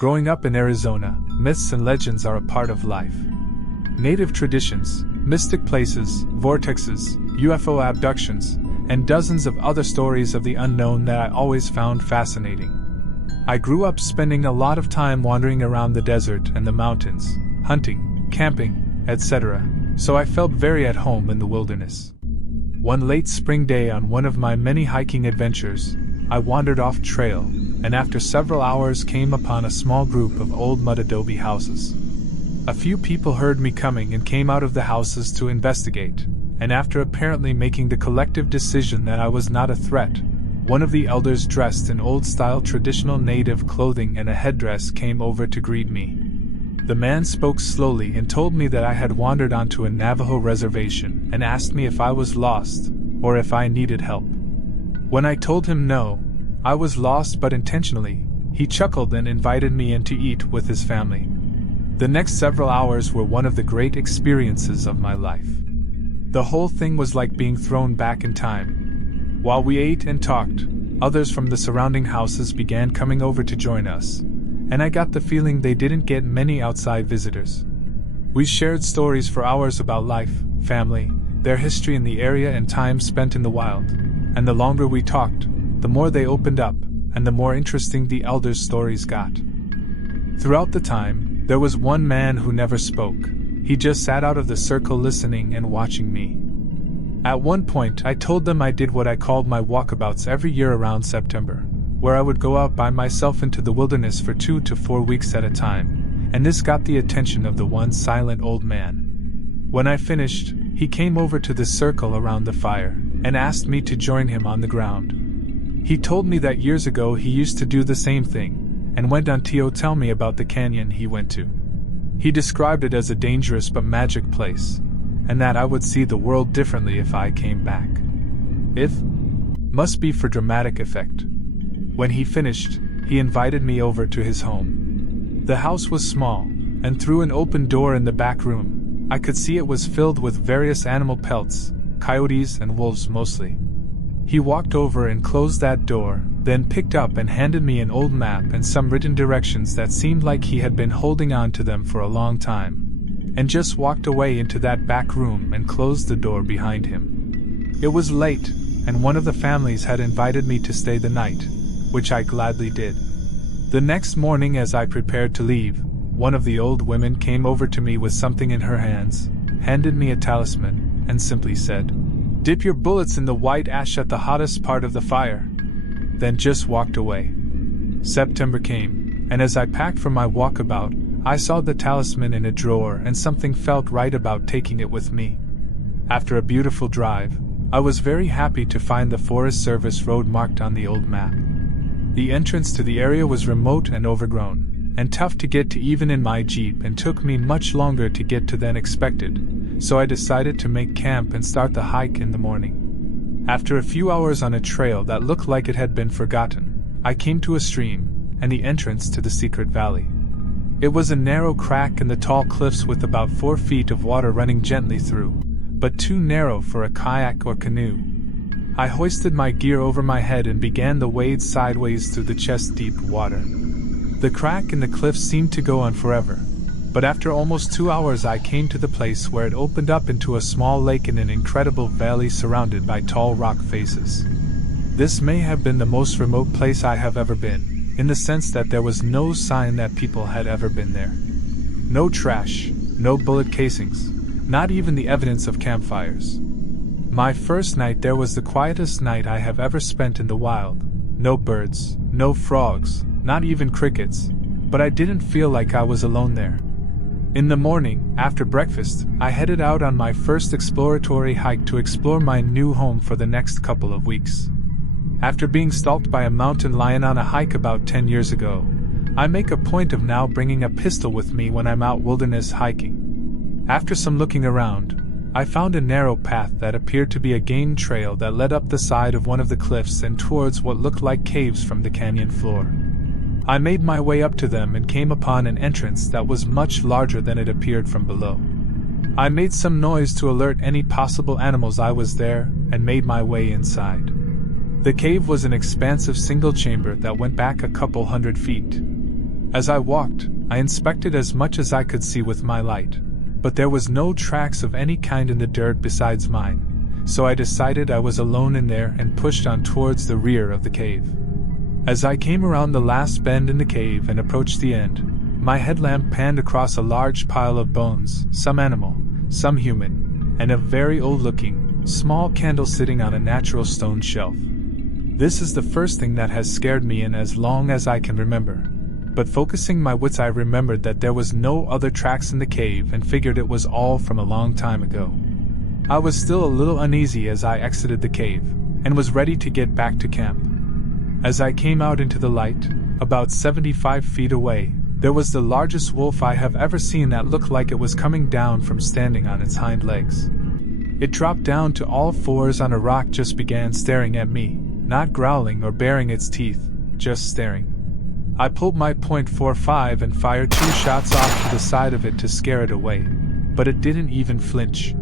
Growing up in Arizona, myths and legends are a part of life. Native traditions, mystic places, vortexes, UFO abductions, and dozens of other stories of the unknown that I always found fascinating. I grew up spending a lot of time wandering around the desert and the mountains, hunting, camping, etc., so I felt very at home in the wilderness. One late spring day on one of my many hiking adventures, I wandered off trail, and after several hours came upon a small group of old mud adobe houses. A few people heard me coming and came out of the houses to investigate, and after apparently making the collective decision that I was not a threat, one of the elders dressed in old-style traditional native clothing and a headdress came over to greet me. The man spoke slowly and told me that I had wandered onto a Navajo reservation and asked me if I was lost, or if I needed help. When I told him no, I was lost but intentionally, he chuckled and invited me in to eat with his family. The next several hours were one of the great experiences of my life. The whole thing was like being thrown back in time. While we ate and talked, others from the surrounding houses began coming over to join us, and I got the feeling they didn't get many outside visitors. We shared stories for hours about life, family, their history in the area and time spent in the wild, and the longer we talked, the more they opened up, and the more interesting the elders' stories got. Throughout the time, there was one man who never spoke. He just sat out of the circle listening and watching me. At one point, I told them I did what I called my walkabouts every year around September, where I would go out by myself into the wilderness for 2 to 4 weeks at a time, and this got the attention of the one silent old man. When I finished, he came over to the circle around the fire, and asked me to join him on the ground. He told me that years ago he used to do the same thing, and went on to tell me about the canyon he went to. He described it as a dangerous but magic place, and that I would see the world differently if I came back. If must be for dramatic effect. When he finished, he invited me over to his home. The house was small, and through an open door in the back room, I could see it was filled with various animal pelts, coyotes and wolves mostly. He walked over and closed that door, then picked up and handed me an old map and some written directions that seemed like he had been holding on to them for a long time, and just walked away into that back room and closed the door behind him. It was late, and one of the families had invited me to stay the night, which I gladly did. The next morning as I prepared to leave, one of the old women came over to me with something in her hands, handed me a talisman, and simply said, "Dip your bullets in the white ash at the hottest part of the fire," then just walked away. September came, and as I packed for my walkabout, I saw the talisman in a drawer and something felt right about taking it with me. After a beautiful drive, I was very happy to find the Forest Service road marked on the old map. The entrance to the area was remote and overgrown, and tough to get to even in my Jeep, and took me much longer to get to than expected, so I decided to make camp and start the hike in the morning. After a few hours on a trail that looked like it had been forgotten, I came to a stream, and the entrance to the secret valley. It was a narrow crack in the tall cliffs with about 4 feet of water running gently through, but too narrow for a kayak or canoe. I hoisted my gear over my head and began the wade sideways through the chest-deep water. The crack in the cliffs seemed to go on forever, but after almost 2 hours I came to the place where it opened up into a small lake in an incredible valley surrounded by tall rock faces. This may have been the most remote place I have ever been, in the sense that there was no sign that people had ever been there. No trash, no bullet casings, not even the evidence of campfires. My first night there was the quietest night I have ever spent in the wild. No birds, no frogs, not even crickets, but I didn't feel like I was alone there. In the morning, after breakfast, I headed out on my first exploratory hike to explore my new home for the next couple of weeks. After being stalked by a mountain lion on a hike about 10 years ago, I make a point of now bringing a pistol with me when I'm out wilderness hiking. After some looking around, I found a narrow path that appeared to be a game trail that led up the side of one of the cliffs and towards what looked like caves from the canyon floor. I made my way up to them and came upon an entrance that was much larger than it appeared from below. I made some noise to alert any possible animals I was there, and made my way inside. The cave was an expansive single chamber that went back a couple hundred feet. As I walked, I inspected as much as I could see with my light, but there was no tracks of any kind in the dirt besides mine, so I decided I was alone in there and pushed on towards the rear of the cave. As I came around the last bend in the cave and approached the end, my headlamp panned across a large pile of bones, some animal, some human, and a very old-looking, small candle sitting on a natural stone shelf. This is the first thing that has scared me in as long as I can remember. But focusing my wits, I remembered that there was no other tracks in the cave and figured it was all from a long time ago. I was still a little uneasy as I exited the cave, and was ready to get back to camp. As I came out into the light, about 75 feet away, there was the largest wolf I have ever seen that looked like it was coming down from standing on its hind legs. It dropped down to all fours on a rock, just began staring at me, not growling or baring its teeth, just staring. I pulled my .45 and fired 2 shots off to the side of it to scare it away, but it didn't even flinch.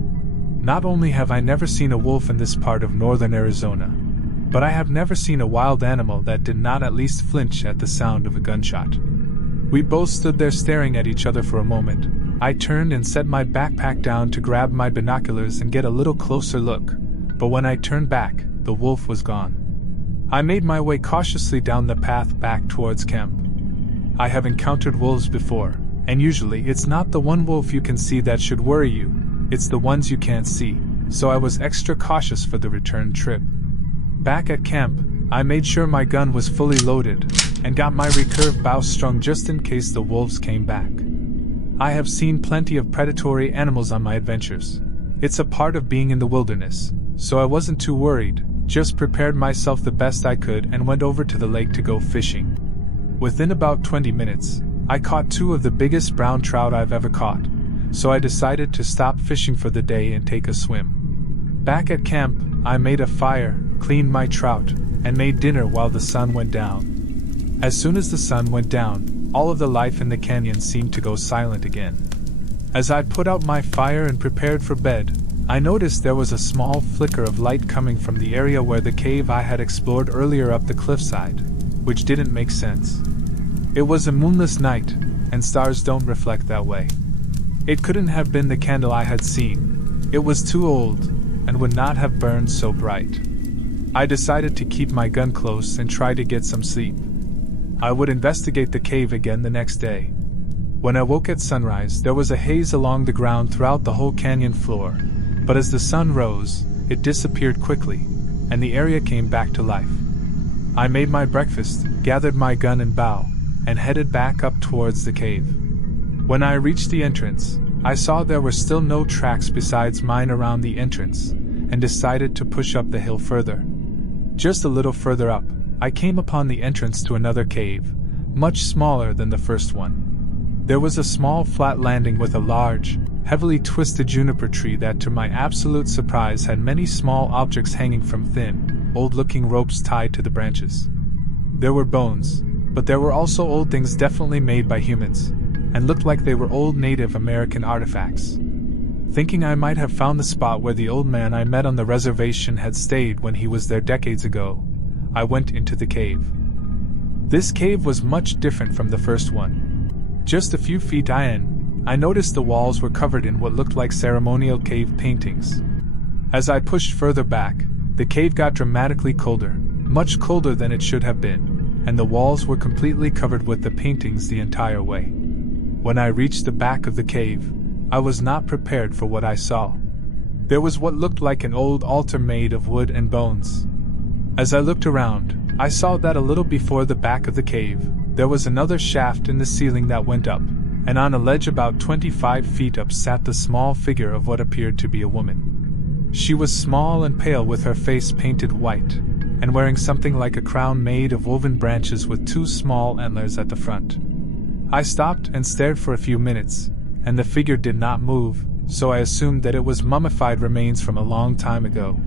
Not only have I never seen a wolf in this part of northern Arizona, but I have never seen a wild animal that did not at least flinch at the sound of a gunshot. We both stood there staring at each other for a moment. I turned and set my backpack down to grab my binoculars and get a little closer look, but when I turned back, the wolf was gone. I made my way cautiously down the path back towards camp. I have encountered wolves before, and usually it's not the one wolf you can see that should worry you, it's the ones you can't see, so I was extra cautious for the return trip. Back at camp, I made sure my gun was fully loaded, and got my recurve bow strung just in case the wolves came back. I have seen plenty of predatory animals on my adventures. It's a part of being in the wilderness, so I wasn't too worried. Just prepared myself the best I could and went over to the lake to go fishing. Within about 20 minutes, I caught 2 of the biggest brown trout I've ever caught, so I decided to stop fishing for the day and take a swim. Back at camp, I made a fire, cleaned my trout, and made dinner while the sun went down. As soon as the sun went down, all of the life in the canyon seemed to go silent again. As I put out my fire and prepared for bed, I noticed there was a small flicker of light coming from the area where the cave I had explored earlier up the cliffside, which didn't make sense. It was a moonless night, and stars don't reflect that way. It couldn't have been the candle I had seen. It was too old, and would not have burned so bright. I decided to keep my gun close and try to get some sleep. I would investigate the cave again the next day. When I woke at sunrise, there was a haze along the ground throughout the whole canyon floor. But as the sun rose, it disappeared quickly, and the area came back to life. I made my breakfast, gathered my gun and bow, and headed back up towards the cave. When I reached the entrance, I saw there were still no tracks besides mine around the entrance, and decided to push up the hill further. Just a little further up, I came upon the entrance to another cave, much smaller than the first one. There was a small flat landing with a large, heavily twisted juniper tree that, to my absolute surprise, had many small objects hanging from thin, old-looking ropes tied to the branches. There were bones, but there were also old things definitely made by humans, and looked like they were old Native American artifacts. Thinking I might have found the spot where the old man I met on the reservation had stayed when he was there decades ago, I went into the cave. This cave was much different from the first one. Just a few feet in, I noticed the walls were covered in what looked like ceremonial cave paintings. As I pushed further back, the cave got dramatically colder, much colder than it should have been, and the walls were completely covered with the paintings the entire way. When I reached the back of the cave, I was not prepared for what I saw. There was what looked like an old altar made of wood and bones. As I looked around, I saw that a little before the back of the cave, there was another shaft in the ceiling that went up, and on a ledge about 25 feet up sat the small figure of what appeared to be a woman. She was small and pale with her face painted white, and wearing something like a crown made of woven branches with 2 small antlers at the front. I stopped and stared for a few minutes, and the figure did not move, so I assumed that it was mummified remains from a long time ago.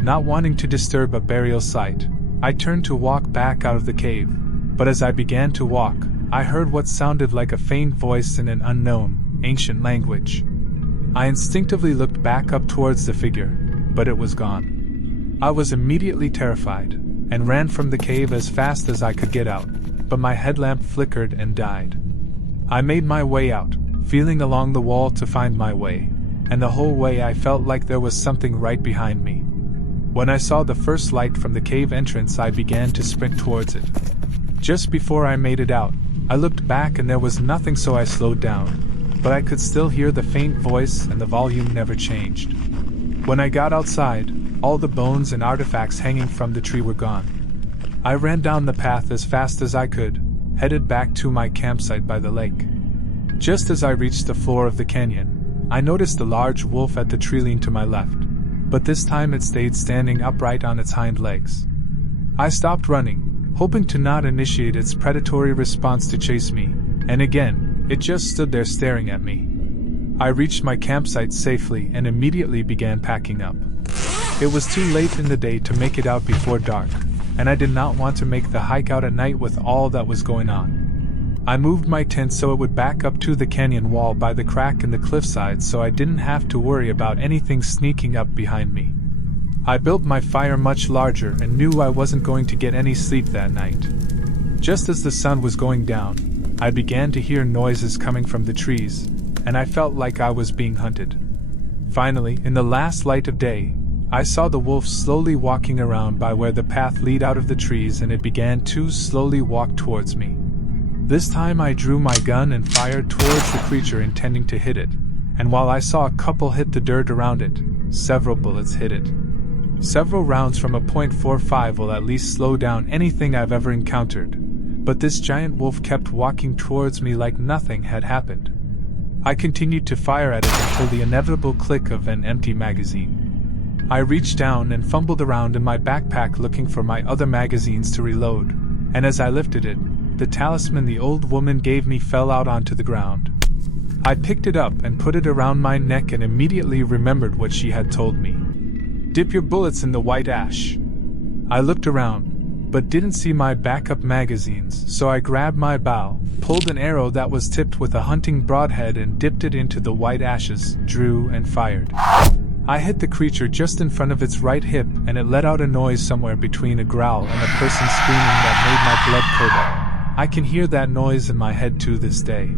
Not wanting to disturb a burial site, I turned to walk back out of the cave, but as I began to walk, I heard what sounded like a faint voice in an unknown, ancient language. I instinctively looked back up towards the figure, but it was gone. I was immediately terrified, and ran from the cave as fast as I could get out. but my headlamp flickered and died. I made my way out, feeling along the wall to find my way, and the whole way I felt like there was something right behind me. When I saw the first light from the cave entrance, I began to sprint towards it. Just before I made it out, I looked back and there was nothing, so I slowed down, but I could still hear the faint voice and the volume never changed. When I got outside, all the bones and artifacts hanging from the tree were gone. I ran down the path as fast as I could, headed back to my campsite by the lake. Just as I reached the floor of the canyon, I noticed a large wolf at the tree lean to my left, but this time it stayed standing upright on its hind legs. I stopped running, hoping to not initiate its predatory response to chase me, and again, it just stood there staring at me. I reached my campsite safely and immediately began packing up. It was too late in the day to make it out before dark, and I did not want to make the hike out at night with all that was going on. I moved my tent so it would back up to the canyon wall by the crack in the cliffside so I didn't have to worry about anything sneaking up behind me. I built my fire much larger and knew I wasn't going to get any sleep that night. Just as the sun was going down, I began to hear noises coming from the trees, and I felt like I was being hunted. Finally, in the last light of day, I saw the wolf slowly walking around by where the path led out of the trees, and it began to slowly walk towards me. This time I drew my gun and fired towards the creature, intending to hit it, and while I saw a couple hit the dirt around it, several bullets hit it. Several rounds from a .45 will at least slow down anything I've ever encountered, but this giant wolf kept walking towards me like nothing had happened. I continued to fire at it until the inevitable click of an empty magazine. I reached down and fumbled around in my backpack looking for my other magazines to reload, and as I lifted it, the talisman the old woman gave me fell out onto the ground. I picked it up and put it around my neck and immediately remembered what she had told me. Dip your bullets in the white ash. I looked around, but didn't see my backup magazines, so I grabbed my bow, pulled an arrow that was tipped with a hunting broadhead and dipped it into the white ashes, drew and fired. I hit the creature just in front of its right hip, and it let out a noise somewhere between a growl and a person screaming that made my blood curdle. I can hear that noise in my head to this day.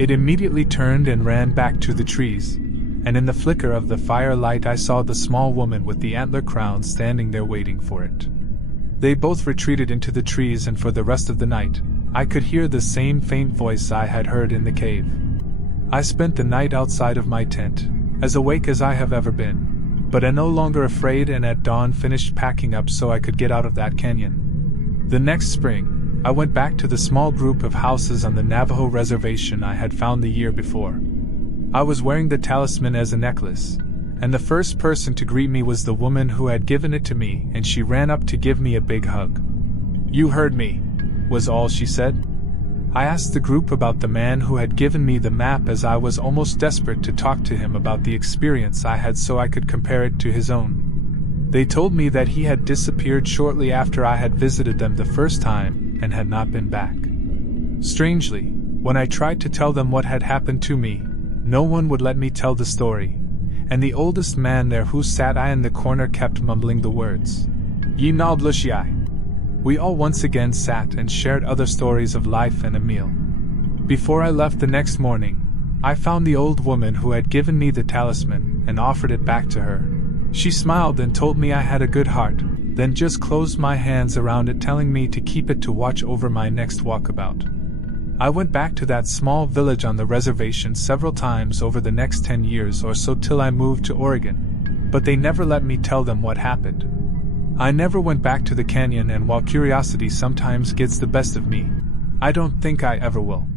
It immediately turned and ran back to the trees, and in the flicker of the firelight I saw the small woman with the antler crown standing there waiting for it. They both retreated into the trees, and for the rest of the night, I could hear the same faint voice I had heard in the cave. I spent the night outside of my tent, as awake as I have ever been, but I'm no longer afraid, and at dawn finished packing up so I could get out of that canyon. The next spring, I went back to the small group of houses on the Navajo reservation I had found the year before. I was wearing the talisman as a necklace, and the first person to greet me was the woman who had given it to me, and she ran up to give me a big hug. "You heard me," was all she said. I asked the group about the man who had given me the map, as I was almost desperate to talk to him about the experience I had so I could compare it to his own. They told me that he had disappeared shortly after I had visited them the first time and had not been back. Strangely, when I tried to tell them what had happened to me, no one would let me tell the story, and the oldest man there who sat in the corner kept mumbling the words, "Ye Nablushai." We all once again sat and shared other stories of life and a meal. Before I left the next morning, I found the old woman who had given me the talisman and offered it back to her. She smiled and told me I had a good heart, then just closed my hands around it, telling me to keep it to watch over my next walkabout. I went back to that small village on the reservation several times over the next 10 years or so till I moved to Oregon, but they never let me tell them what happened. I never went back to the canyon, and while curiosity sometimes gets the best of me, I don't think I ever will.